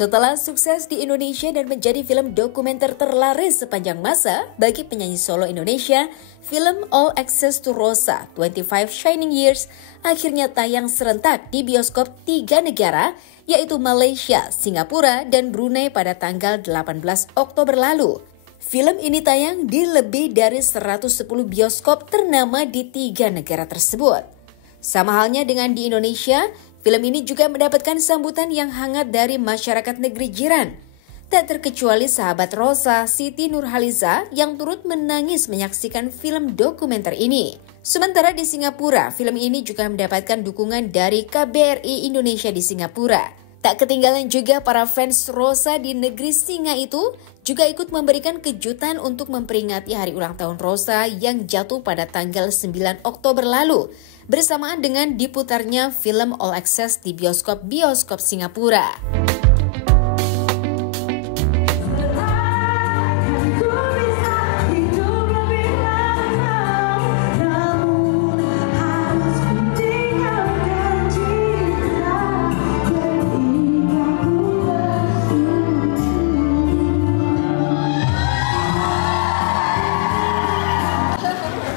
Setelah sukses di Indonesia dan menjadi film dokumenter terlaris sepanjang masa bagi penyanyi solo Indonesia, film All Access to Rosa 25 Shining Years akhirnya tayang serentak di bioskop 3 negara, yaitu Malaysia, Singapura, dan Brunei pada tanggal 18 Oktober lalu. Film ini tayang di lebih dari 110 bioskop ternama di 3 negara tersebut. Sama halnya dengan di Indonesia, film ini juga mendapatkan sambutan yang hangat dari masyarakat negeri jiran. Tak terkecuali sahabat Rosa, Siti Nurhaliza, yang turut menangis menyaksikan film dokumenter ini. Sementara di Singapura, film ini juga mendapatkan dukungan dari KBRI Indonesia di Singapura. Tak ketinggalan juga para fans Rosa di negeri Singa itu juga ikut memberikan kejutan untuk memperingati hari ulang tahun Rosa yang jatuh pada tanggal 9 Oktober lalu, bersamaan dengan diputarnya film All Access di bioskop-bioskop Singapura.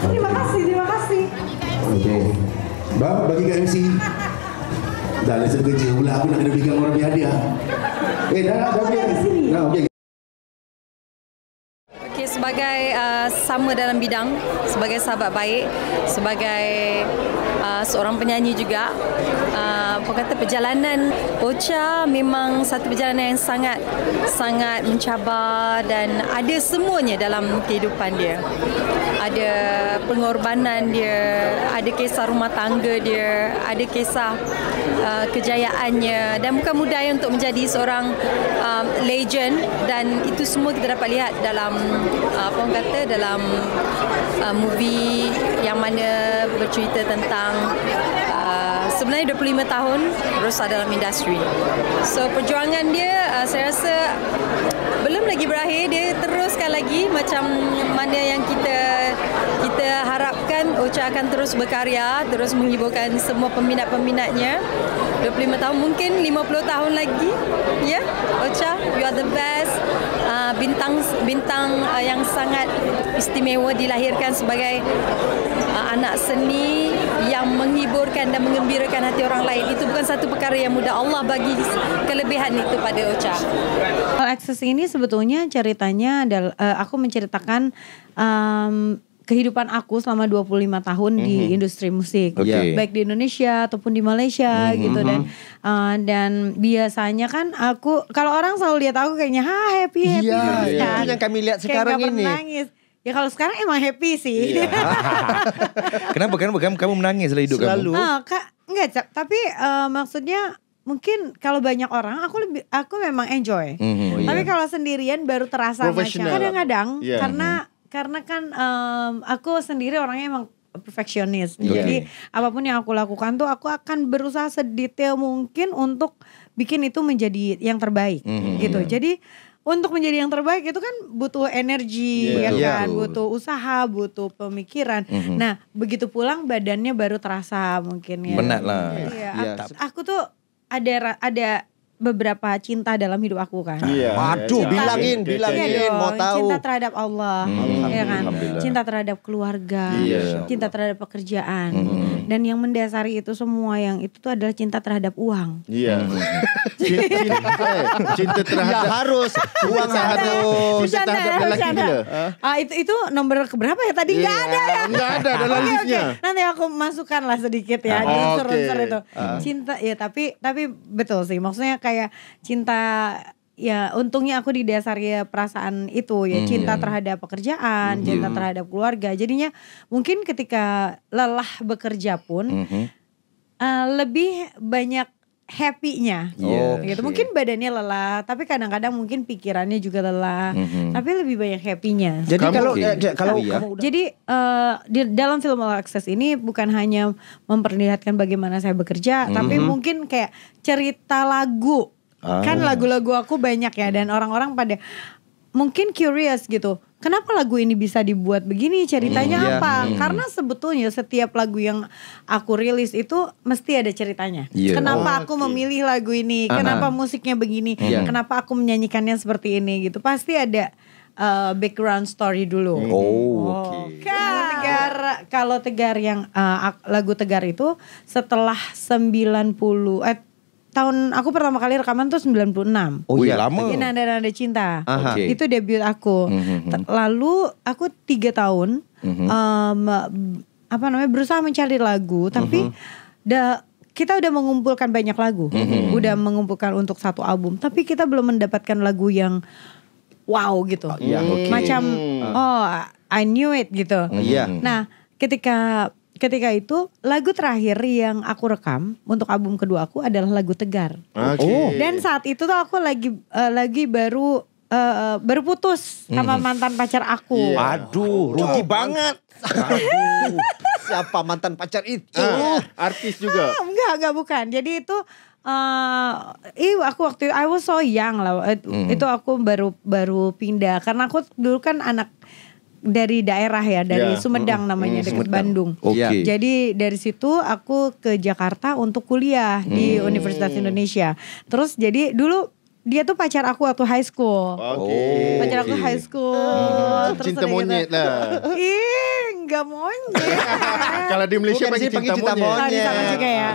Terima kasih. Oke. Mbak, bagi ke MC. Dah lesson kerja pula aku nak kena berikan orang punya hadiah. Dah biar. Dah okey. Okay, sebagai sama dalam bidang, sebagai sahabat baik, sebagai seorang penyanyi juga, apa kata, perjalanan Ocha memang satu perjalanan yang sangat mencabar dan ada semuanya dalam kehidupan dia. Ada pengorbanan dia, ada kisah rumah tangga dia, ada kisah kejayaannya, dan bukan mudah untuk menjadi seorang legend, dan itu semua kita dapat lihat dalam dalam movie yang mana bercerita tentang sebenarnya 25 tahun Rosa dalam industri. So perjuangan dia saya rasa belum lagi berakhir, dia teruskan lagi macam mana yang kita harapkan. Ocha akan terus berkarya, terus menghiburkan semua peminat-peminatnya. 25 tahun, mungkin 50 tahun lagi. Ya, Ocha, you are the best. Bintang yang sangat istimewa dilahirkan sebagai anak seni yang menghiburkan dan mengembirakan hati orang lain. Itu bukan satu perkara yang mudah. Allah bagi kelebihan itu pada Ocha. All Access ini sebetulnya ceritanya adalah aku menceritakan kehidupan aku selama 25 tahun di industri musik. Okay. Baik di Indonesia ataupun di Malaysia gitu, dan biasanya kan aku, kalau orang selalu lihat aku kayaknya happy. Iya, terus kan. itu yang kami lihat sekarang kayak ini. Nangis. Ya kalau sekarang emang happy sih. Iya. Kenapa kamu menangis dalam hidup Selalu. kamu? Enggak, tapi maksudnya mungkin kalau banyak orang aku memang enjoy. Tapi kalau sendirian baru terasa macam kadang-kadang karena kan aku sendiri orangnya emang perfeksionis. Jadi apapun yang aku lakukan tuh aku akan berusaha sedetail mungkin untuk bikin itu menjadi yang terbaik gitu. Jadi untuk menjadi yang terbaik itu kan butuh energi, ya kan, butuh usaha, butuh pemikiran. Nah, begitu pulang badannya baru terasa mungkin ya. Benar lah. Aku tuh ada beberapa cinta dalam hidup aku kan. Waduh, bilangin, mau tahu. Cinta terhadap Allah, ya kan. Cinta terhadap keluarga, cinta terhadap pekerjaan, dan yang mendasari itu semua yang itu tuh adalah cinta terhadap uang. Cinta terhadap harus uang harus. Cinta terhadap lelaki bila? Itu nomor keberapa ya tadi? Nggak ada ya? Nggak ada dalam listnya. Nanti aku masukkan lah sedikit ya di unsur-unsur itu. Cinta ya, tapi betul sih, maksudnya kayak cinta ya, untungnya aku didasari perasaan itu ya, cinta terhadap pekerjaan, cinta terhadap keluarga. Jadinya mungkin ketika lelah bekerja pun lebih banyak happy-nya gitu. Mungkin badannya lelah, tapi kadang-kadang mungkin pikirannya juga lelah, tapi lebih banyak happy-nya. Jadi Jadi di dalam film All Access ini bukan hanya memperlihatkan bagaimana saya bekerja, tapi mungkin kayak cerita lagu. Kan lagu-lagu aku banyak ya, dan orang-orang pada mungkin curious gitu. kenapa lagu ini bisa dibuat begini, ceritanya apa? Karena sebetulnya setiap lagu yang aku rilis itu mesti ada ceritanya. Kenapa aku memilih lagu ini, kenapa musiknya begini, kenapa aku menyanyikannya seperti ini gitu. Pasti ada background story dulu. Kalau Tegar yang lagu Tegar itu setelah 90 tahun aku pertama kali rekaman tuh 96. Oh iya, lama. Nada-nada cinta. Itu debut aku. Lalu aku 3 tahun berusaha mencari lagu, tapi kita udah mengumpulkan banyak lagu. Udah mengumpulkan untuk satu album, tapi kita belum mendapatkan lagu yang wow gitu. Macam I knew it gitu. Nah, ketika itu lagu terakhir yang aku rekam untuk album kedua aku adalah lagu Tegar. Dan saat itu tuh aku lagi baru putus sama mantan pacar aku. Aduh, rugi banget. Siapa mantan pacar itu? Artis juga. Enggak bukan. Jadi itu aku waktu I was so young lah. Itu aku baru pindah karena aku dulu kan anak dari daerah ya, dari Sumedang namanya, dekat Bandung. Jadi dari situ aku ke Jakarta untuk kuliah di Universitas Indonesia. Terus jadi dulu dia tuh pacar aku waktu high school. Pacar aku high school. Terus cinta monyet lah. Enggak monyet. Kalau di Malaysia panggil cinta monyet. Di sana juga ya.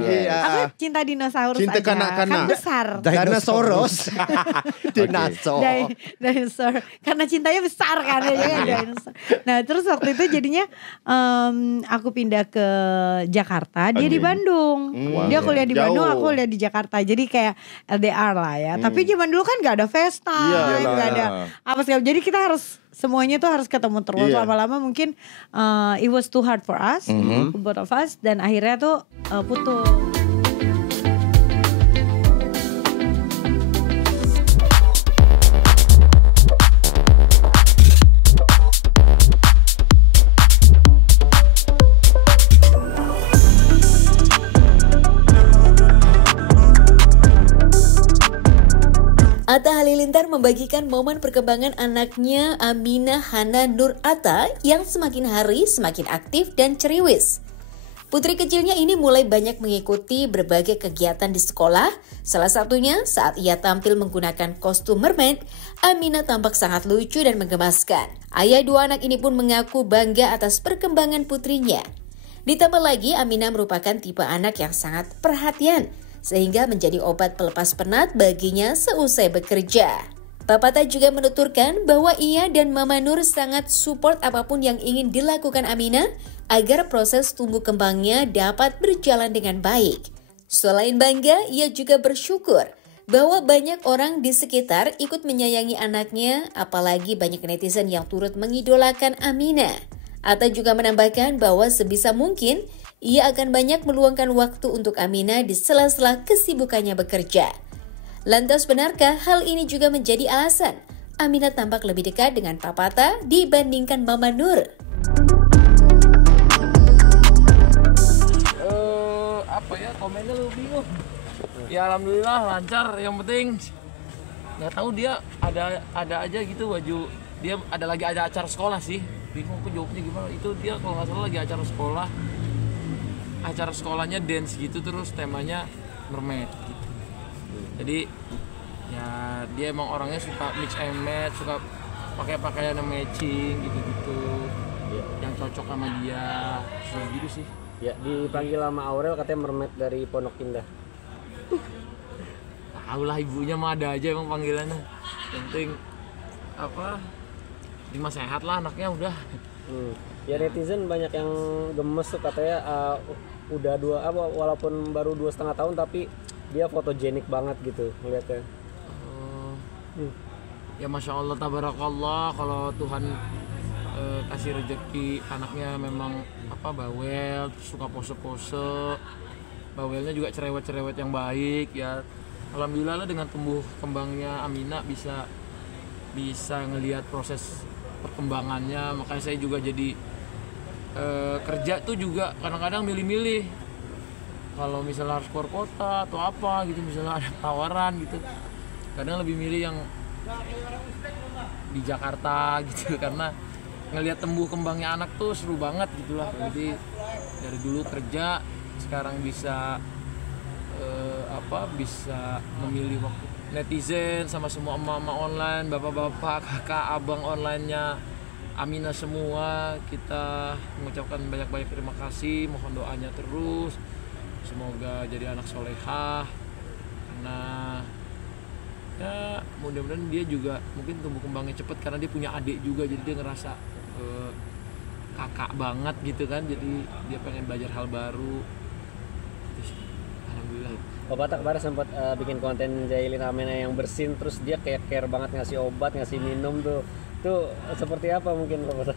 Aku cinta dinosaurus cinta aja. kanak-kanak. Kan besar. Dinosaurus. Dinosaur. Dinosaur. Karena cintanya besar kan ya. Nah terus waktu itu jadinya aku pindah ke Jakarta. Dia di Bandung. Dia kuliah di Bandung, aku kuliah di Jakarta. Jadi kayak LDR lah ya. Tapi zaman dulu kan gak ada FaceTime, gak ada apa segala. Jadi kita harus semuanya tuh harus ketemu terus. Lama-lama mungkin it was too hard for us, both of us, dan akhirnya tuh putus. Atta Halilintar membagikan momen perkembangan anaknya Aminah Hana Nur Atta yang semakin hari semakin aktif dan ceriwis. Putri kecilnya ini mulai banyak mengikuti berbagai kegiatan di sekolah. Salah satunya saat ia tampil menggunakan kostum mermaid, Aminah tampak sangat lucu dan menggemaskan. Ayah dua anak ini pun mengaku bangga atas perkembangan putrinya. Ditambah lagi, Aminah merupakan tipe anak yang sangat perhatian, sehingga menjadi obat pelepas penat baginya seusai bekerja. Papata juga menuturkan bahwa ia dan Mama Nur sangat support apapun yang ingin dilakukan Aminah agar proses tumbuh kembangnya dapat berjalan dengan baik. Selain bangga, ia juga bersyukur bahwa banyak orang di sekitar ikut menyayangi anaknya, apalagi banyak netizen yang turut mengidolakan Aminah. Atta juga menambahkan bahwa sebisa mungkin ia akan banyak meluangkan waktu untuk Aminah di sela-sela kesibukannya bekerja. Lantas benarkah hal ini juga menjadi alasan Aminah tampak lebih dekat dengan Papata dibandingkan Mama Nur? Komennya lu bingung. Ya alhamdulillah lancar, yang penting nggak tahu dia ada aja gitu baju. Dia ada acara sekolah sih. Bingung aku jawabnya gimana. Itu dia kalau nggak salah lagi acara sekolah. Acara sekolahnya dance gitu, terus temanya mermaid gitu. Jadi ya dia emang orangnya suka mix and match, suka pakai pakaian yang matching gitu-gitu. Yang cocok sama dia. Gitu sih. Ya, dipanggil sama Aurel katanya mermaid dari Pondok Indah. Tahu lah, ibunya mah ada aja emang panggilannya. Yang penting apa? Lima sehat lah anaknya udah. Ya netizen banyak yang gemes tuh katanya udah walaupun baru 2,5 tahun tapi dia fotogenik banget gitu ngeliatnya. Ya Masya Allah tabarakallah, kalau Tuhan kasih rezeki anaknya memang bawel, suka pose-pose, bawelnya juga cerewet-cerewet yang baik ya. Alhamdulillah lah dengan tumbuh kembangnya Aminah bisa ngelihat proses perkembangannya. Makanya saya juga jadi kerja tuh juga kadang-kadang milih-milih. Kalau misalnya harus keluar kota atau apa gitu, misalnya ada tawaran gitu, kadang lebih milih yang di Jakarta gitu, karena ngelihat tumbuh kembangnya anak tuh seru banget gitulah. Jadi dari dulu kerja sekarang bisa bisa memilih waktu netizen sama semua emak-emak online, bapak-bapak, kakak, abang online-nya Amina semua. Kita mengucapkan banyak-banyak terima kasih, mohon doanya terus, semoga jadi anak solehah. Nah ya mudah-mudahan dia juga mungkin tumbuh kembangnya cepet karena dia punya adik juga, jadi dia ngerasa kakak banget gitu kan, jadi dia pengen belajar hal baru. Alhamdulillah. Bapak tak kemarin sempat bikin konten Jailin Amina yang bersin, terus dia kayak care banget ngasih obat, ngasih minum tuh seperti apa mungkin Bapak?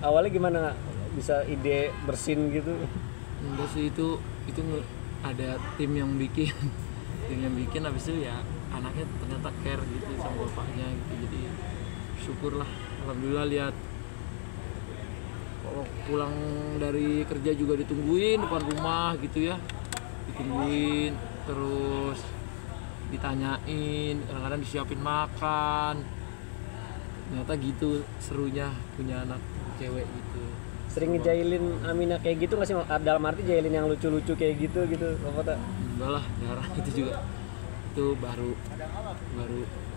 Awalnya gimana bisa ide bersin gitu? Enggak sih, itu ada tim yang bikin habis itu ya anaknya ternyata care gitu sama bapaknya gitu, jadi syukurlah, alhamdulillah. Lihat kalau pulang dari kerja juga ditungguin depan rumah gitu ya, ditungguin terus ditanyain, kadang-kadang disiapin makan. Ternyata gitu serunya punya anak cewek gitu. Sering ngejailin Amina kayak gitu nggak sih, dalam arti jailin yang lucu-lucu kayak gitu Bapak tak? Enggak lah, jarang. Itu juga itu baru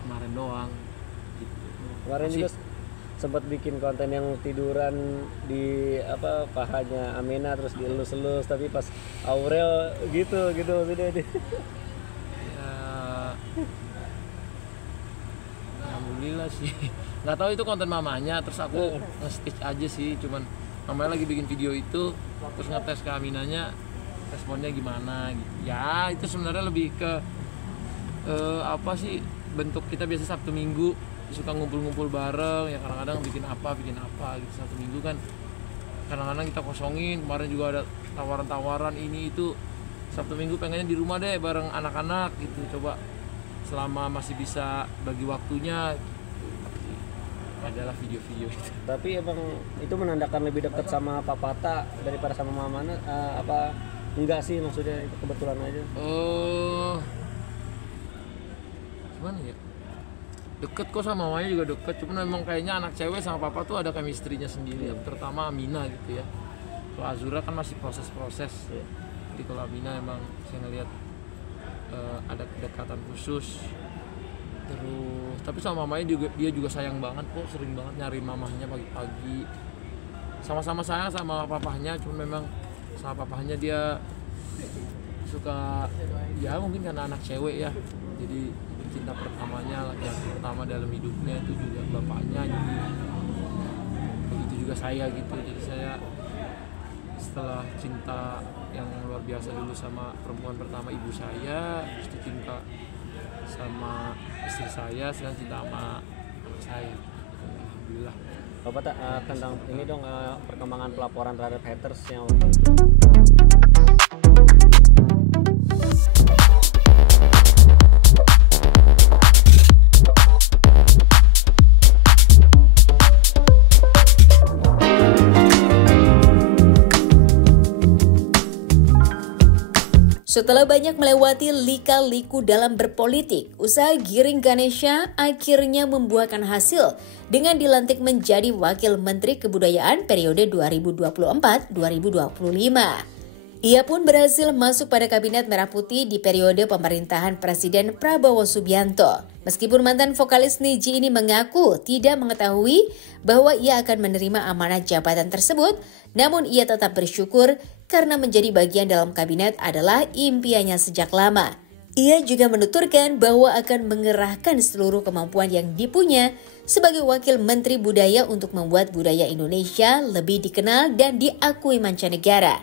kemarin doang gitu. Kemarin juga sempat bikin konten yang tiduran di pahanya Amina terus dielus-elus, tapi pas Aurel gitu maksudnya dia. Ya, alhamdulillah sih. Nggak tahu itu konten mamanya, terus aku nge-stitch aja sih, cuman mamanya lagi bikin video itu terus ngetes ke Aminanya responnya gimana gitu. Ya itu sebenarnya lebih ke bentuk kita biasa Sabtu Minggu suka ngumpul-ngumpul bareng ya, kadang-kadang bikin apa gitu. Sabtu Minggu kan kadang-kadang kita kosongin, kemarin juga ada tawaran-tawaran ini itu, Sabtu Minggu pengennya di rumah deh bareng anak-anak gitu, coba selama masih bisa bagi waktunya adalah video-video itu. Tapi emang itu menandakan lebih dekat sama Papata daripada sama Mamana, apa enggak sih, maksudnya itu kebetulan aja? Gimana ya? Deket kok sama mamanya juga deket, cuman memang kayaknya anak cewek sama papa tuh ada chemistry-nya sendiri ya, terutama Amina gitu ya. Kalau Azura kan masih proses-proses ya. Jadi kalau Amina emang saya ngelihat ada kedekatan khusus. Terus tapi sama mamanya juga, dia juga sayang banget kok, sering banget nyari mamahnya pagi-pagi. Sama-sama sayang sama papahnya, cuman memang sama papahnya dia suka ya mungkin karena anak cewek ya. Jadi cinta pertamanya, laki-laki pertama dalam hidupnya itu juga bapaknya, jadi begitu juga saya gitu. Jadi saya setelah cinta yang luar biasa dulu sama perempuan pertama ibu saya, terus cinta sama istri saya, sekarang cinta sama anak saya. Alhamdulillah. Bapak tak tentang ini dong, perkembangan pelaporan terhadap haters yang Setelah banyak melewati lika-liku dalam berpolitik, usaha Giring Ganesha akhirnya membuahkan hasil dengan dilantik menjadi Wakil Menteri Kebudayaan periode 2024-2025. Ia pun berhasil masuk pada Kabinet Merah Putih di periode pemerintahan Presiden Prabowo Subianto. Meskipun mantan vokalis Nidji ini mengaku tidak mengetahui bahwa ia akan menerima amanah jabatan tersebut, namun ia tetap bersyukur karena menjadi bagian dalam kabinet adalah impiannya sejak lama. Ia juga menuturkan bahwa akan mengerahkan seluruh kemampuan yang dipunya sebagai Wakil Menteri Budaya untuk membuat budaya Indonesia lebih dikenal dan diakui mancanegara.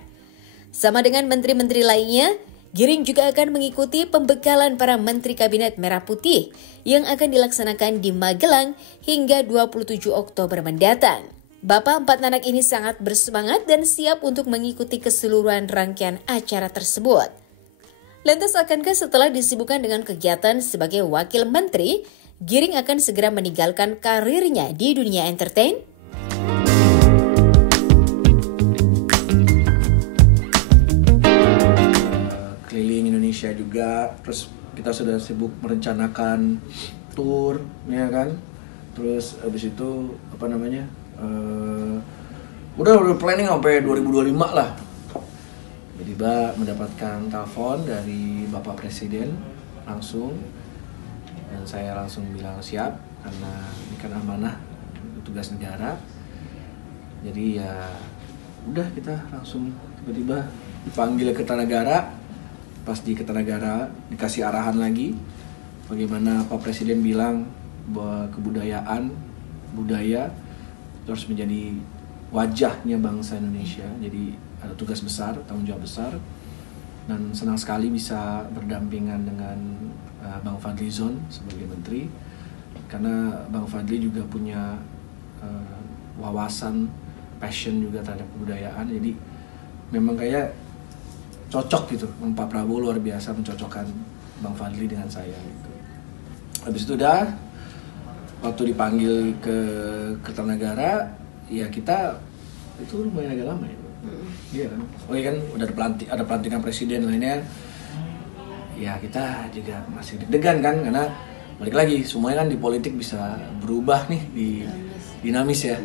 Sama dengan menteri-menteri lainnya, Giring juga akan mengikuti pembekalan para Menteri Kabinet Merah Putih yang akan dilaksanakan di Magelang hingga 27 Oktober mendatang. Bapak 4 anak ini sangat bersemangat dan siap untuk mengikuti keseluruhan rangkaian acara tersebut. Lantas akankah setelah disibukkan dengan kegiatan sebagai Wakil Menteri, Giring akan segera meninggalkan karirnya di dunia entertain? Keliling Indonesia juga, terus kita sudah sibuk merencanakan tour, ya kan? Terus abis itu udah planning sampai 2025 lah. Tiba-tiba mendapatkan telepon dari Bapak Presiden langsung, dan saya langsung bilang siap karena ini kan amanah tugas negara. Jadi ya udah kita langsung tiba-tiba dipanggil ke Kertanegara. Pas di Kertanegara dikasih arahan lagi bagaimana Pak Presiden bilang bahwa budaya harus menjadi wajahnya bangsa Indonesia. Jadi ada tugas besar, tanggung jawab besar, dan senang sekali bisa berdampingan dengan Bang Fadlizon sebagai menteri, karena Bang Fadli juga punya wawasan, passion juga terhadap kebudayaan. Jadi memang kayak cocok gitu. Pak Prabowo luar biasa mencocokkan Bang Fadli dengan saya gitu. Habis itu udah waktu dipanggil ke Kertanegara, ya kita itu lumayan agak lama ya. Iya kan. Oh iya kan udah ada pelantikan presiden lainnya. Ya kita juga masih deg-degan kan, karena balik lagi semuanya kan di politik bisa berubah nih, dinamis ya.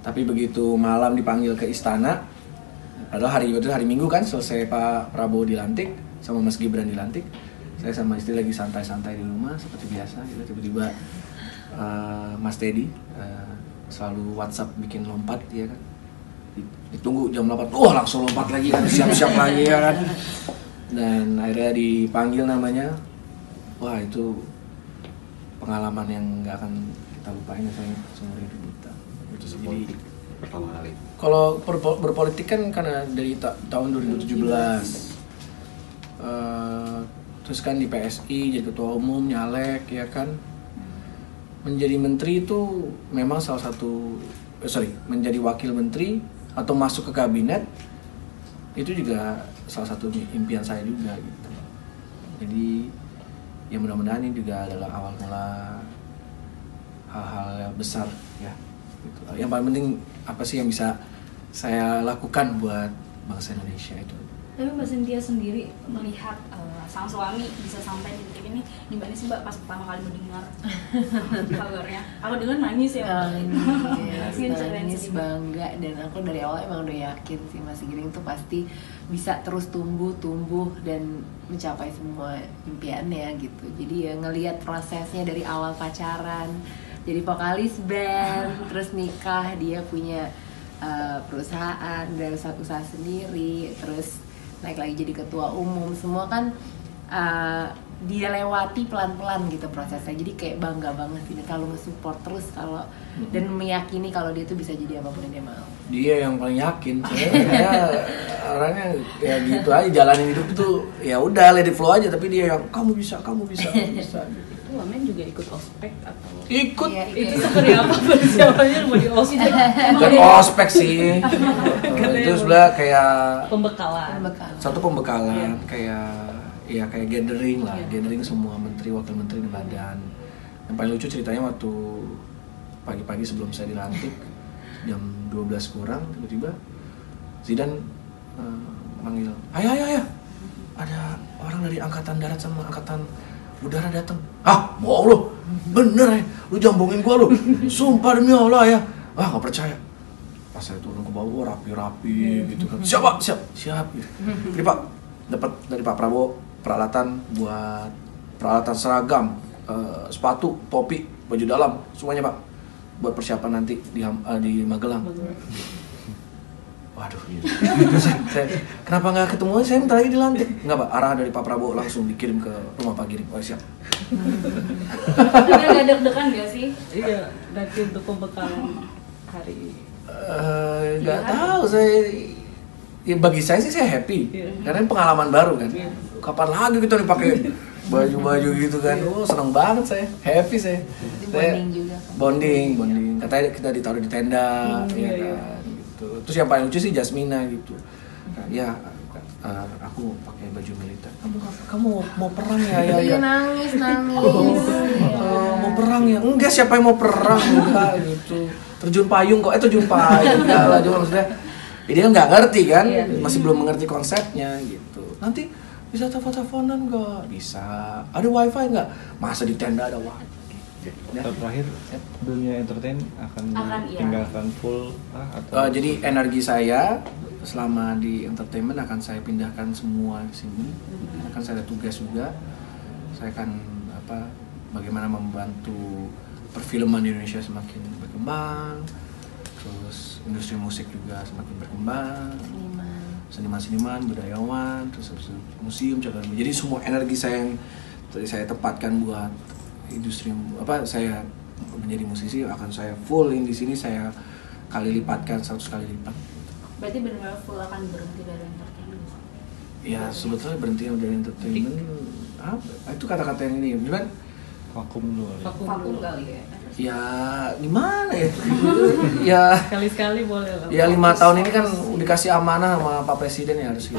Tapi begitu malam dipanggil ke istana, padahal hari Minggu kan selesai Pak Prabowo dilantik sama Mas Gibran dilantik, saya sama istri lagi santai-santai di rumah seperti biasa gitu. Tiba-tiba Mas Teddy selalu WhatsApp bikin lompat ya kan, ditunggu jam 8, wah langsung lompat lagi kan, siap-siap lagi ya kan. Dan akhirnya dipanggil namanya, wah itu pengalaman yang nggak akan kita lupain ya saya seumur hidup kita. Itu jadi pertama kali. Kalau berpolitik kan karena dari tahun 2017, terus kan di PSI jadi ketua umum, nyalek ya kan. Menjadi menteri itu memang salah satu, menjadi wakil menteri atau masuk ke kabinet itu juga salah satu impian saya juga gitu. Jadi ya mudah-mudahan ini juga adalah awal mula hal-hal yang besar ya gitu. Yang paling penting apa sih yang bisa saya lakukan buat bangsa Indonesia itu. Tapi Mbak Cynthia sendiri melihat sang suami bisa sampai di titik ini, gimana sih Mbak pas pertama kali mendengar kabarnya? Aku dengar nangis ya. Nangis bangga, dan aku dari awal emang udah yakin sih Mas Giring tuh pasti bisa terus tumbuh dan mencapai semua impiannya gitu. Jadi ya ngelihat prosesnya dari awal pacaran, jadi vokalis band, terus nikah, dia punya perusahaan, dari usaha sendiri, terus naik lagi jadi ketua umum, semua kan dia lewati pelan-pelan gitu prosesnya. Jadi kayak bangga banget sih kalau nge-support terus kalau dan meyakini kalau dia tuh bisa jadi apapun yang dia mau. Dia yang paling yakin. Saya orangnya ya gitu aja, jalanin hidup itu ya udah let it flow aja, tapi dia yang kamu bisa gitu. Itu Wamen juga ikut ospek atau ikut? Ya, itu seperti apa persiapannya mau di ospek? Bukan ospek sih. Itu sebelah kayak pembekalan. Satu pembekalan kayak gathering lah, gathering semua menteri, wakil menteri di badan. Yang paling lucu ceritanya waktu pagi-pagi sebelum saya dilantik jam 12 kurang, tiba-tiba Zidane manggil, ayo, ada orang dari angkatan darat sama angkatan udara datang. Ah, bohong lo, bener ya, lu jambongin gua lo, sumpah demi Allah ya. Ah, nggak percaya. Pas saya turun ke bawah rapi-rapi gitu kan, siap gitu. Jadi Pak, dapat dari Pak Prabowo peralatan seragam, sepatu, topi, baju dalam, semuanya Pak, buat persiapan nanti di Magelang. Waduh, saya kenapa nggak ketemu? Saya bentar lagi dilantik. Nggak Pak, arahan dari Pak Prabowo langsung dikirim ke rumah Pak Giring. Oh siap. Tapi agak deg-degan nggak sih? Iya, nanti untuk pembekalan hari. Nggak tahu saya. Ya bagi saya sih saya happy, karena pengalaman baru kan. Kapan lagi kita dipakai baju-baju gitu kan? Oh seneng banget saya, happy saya. Bonding juga. Bonding. Katanya kita ditaruh di tenda, ya kan. Gitu. Terus yang paling lucu sih Jasmina gitu. Ya aku pakai baju militer. Kamu mau perang ya? Iya nangis. Mau perang ya? Enggak, siapa yang mau perang? Enggak gitu. Terjun payung kok? Terjun payung. Enggak lah, cuma maksudnya. Dia nggak ngerti kan, masih belum mengerti konsepnya gitu. Nanti bisa telepon-teleponan nggak? Bisa. Ada wifi nggak? Masa di tenda ada wifi? Terakhir, dunia entertain akan tinggalkan full atau? Jadi energi saya selama di entertainment akan saya pindahkan semua ke sini. Akan saya ada tugas juga. Saya akan bagaimana membantu perfilman di Indonesia semakin berkembang, terus industri musik juga semakin berkembang, seniman-seniman, budayawan, terus museum, cagar. Jadi semua energi saya yang saya tempatkan buat industri saya menjadi musisi akan saya fullin di sini, saya kali lipatkan 100 kali lipat. Berarti benar-benar full akan berhenti dari entertainment? Ya sebetulnya berhenti dari entertainment itu kata-kata yang ini gimana? Vakum dulu. Vakum kali ya? Ya gimana ya? Ya sekali-sekali boleh lah. Ya 5 tahun ini kan dikasih amanah sama Pak Presiden ya harus gitu.